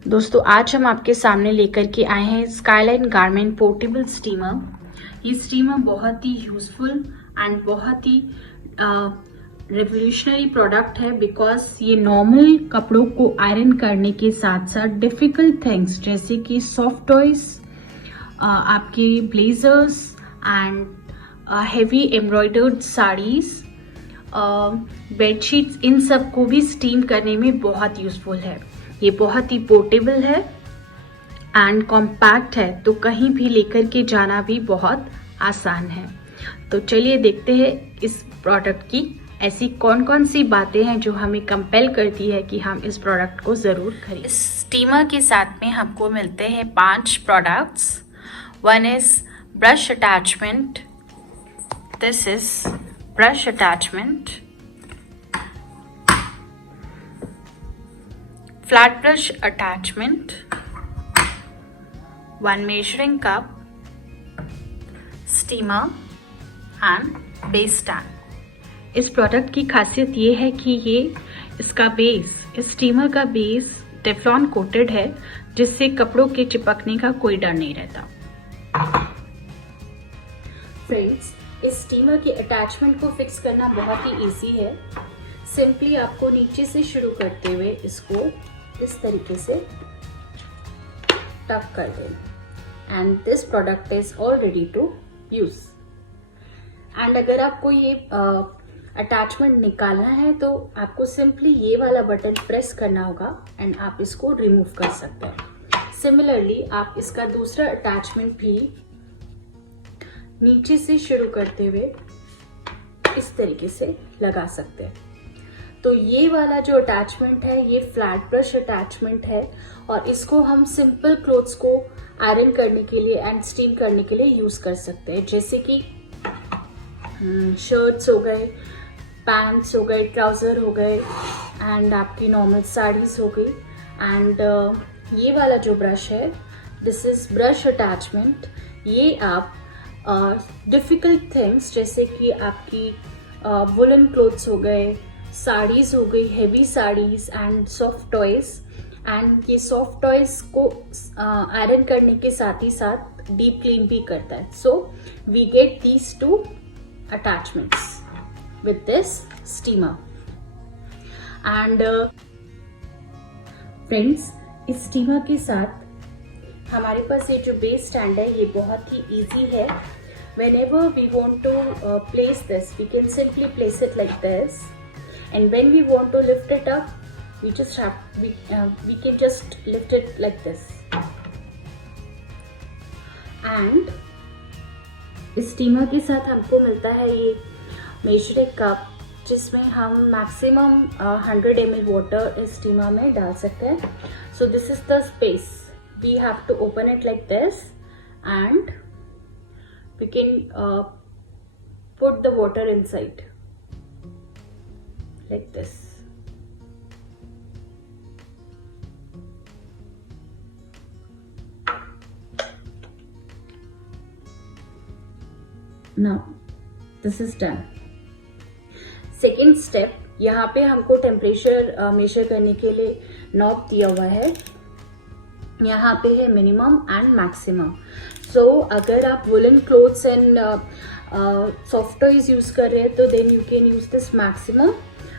दोस्तों आज हम आपके सामने लेकर के आए हैं स्काईलाइन गारमेंट पोर्टेबल स्टीमर। ये स्टीमर बहुत ही यूजफुल एंड बहुत ही रेवोल्यूशनरी प्रोडक्ट है बिकॉज ये नॉर्मल कपड़ों को आयरन करने के साथ साथ डिफिकल्ट थिंग्स जैसे कि सॉफ्ट टॉयज, आपके blazers and heavy embroidered saris, bedsheets, इन सब को भी स्टीम करने में बहुत यूजफुल है। ये बहुत ही पोर्टेबल है एंड कॉम्पैक्ट है, तो कहीं भी लेकर के जाना भी बहुत आसान है। तो चलिए देखते हैं इस प्रोडक्ट की ऐसी कौन कौन सी बातें हैं जो हमें कंपेल करती है कि हम इस प्रोडक्ट को ज़रूर खरीदें। इस स्टीमर के साथ में हमको मिलते हैं 5 products. One is brush attachment, this is brush attachment, flat brush attachment, one measuring cup, steamer and base stand। इस प्रोडक्ट की खासियत ये है कि इसका बेस, इस स्टीमर का बेस टेफ्लॉन कोटेड है जिससे कपड़ों के चिपकने का कोई डर नहीं रहता। फ्रेंड्स, इस स्टीमर के अटैचमेंट को फिक्स करना बहुत ही इजी है। सिंपली आपको नीचे से शुरू करते हुए इसको इस तरीके से टक कर दें and this product is all ready to use. And अगर आपको ये अटैचमेंट निकालना है तो आपको सिंपली ये वाला बटन प्रेस करना होगा एंड आप इसको रिमूव कर सकते हैं। सिमिलरली आप इसका दूसरा अटैचमेंट भी नीचे से शुरू करते हुए इस तरीके से लगा सकते हैं। तो ये वाला जो अटैचमेंट है ये फ्लैट ब्रश अटैचमेंट है और इसको हम सिंपल क्लोथ्स को आयरन करने के लिए एंड स्टीम करने के लिए यूज कर सकते हैं, जैसे कि शर्ट्स हो गए, पैंट्स हो गए, ट्राउजर हो गए एंड आपकी नॉर्मल साड़ीज हो गई। एंड ये वाला जो ब्रश है दिस इज ब्रश अटैचमेंट। ये आप डिफिकल्ट थिंग्स जैसे कि आपकी वुलन क्लोथ्स हो गए, साड़ीज हो गई, heavy saris and soft toys, and ये सॉफ्ट टॉयज को आयरन करने के साथ ही साथ डीप क्लीन भी करता है। So we get these 2 attachments with this steamer. And friends, इस स्टीमर के साथ हमारे पास ये जो बेस स्टैंड है ये बहुत ही इजी है। whenever we want to place this, we can simply place it like this, and when we want to lift it up we can just lift it like this। and इस steamer के साथ हमको मिलता है ये measuring cup जिसमें हम maximum 100 ml water इस स्टीमर में डाल सकते हैं। So this is the space, we have to open it like this and we can put the water inside like this। Now this is done। Second step, यहाँ पे हमको temperature measure करने के लिए नॉब दिया हुआ है। यहाँ पे है मिनिमम एंड मैक्सिमम। सो अगर आप woollen clothes and soft toys use कर रहे हैं तो then you can use this maximum,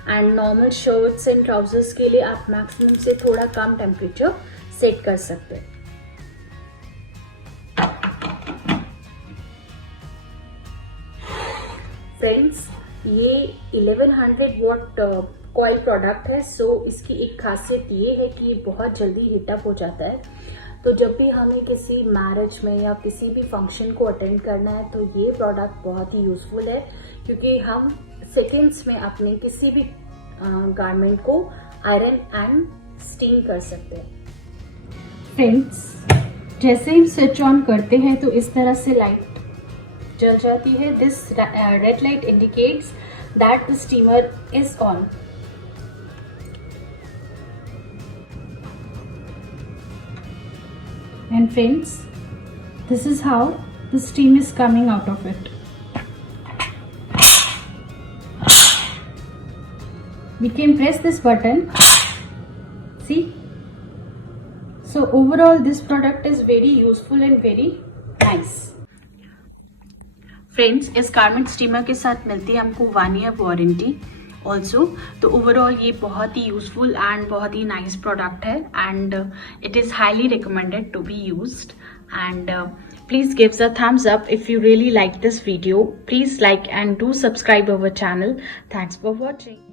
and normal shirts and trousers के लिए आप मैक्सिमम से थोड़ा कम टेम्परेचर सेट कर सकते हैं। फ्रेंड्स, ये 1100 वॉट कॉइल प्रोडक्ट है। सो इसकी एक खासियत ये है कि ये बहुत जल्दी हीटअप हो जाता है। तो जब भी हमें किसी मैरिज में या किसी भी फंक्शन को अटेंड करना है तो ये प्रोडक्ट बहुत ही यूजफुल है, क्योंकि हम सेकेंड्स में अपने किसी भी गारमेंट को आयरन एंड स्टीम कर सकते हैं। फ्रेंड्स, जैसे ही स्विच ऑन करते हैं तो इस तरह से लाइट जल जाती है। This red light indicates that the steamer is on. And friends, this is how the steam is coming out of it। We can press this button, see So overall this product is very useful and very nice. फ्रेंड्स, इस garment steamer के साथ मिलती है हमको 1 year warranty also. तो overall ये बहुत ही यूजफुल एंड बहुत ही नाइस प्रोडक्ट है and it is highly recommended to be used. And please give a thumbs up if you really like this video. Please like and do subscribe our channel. Thanks for watching.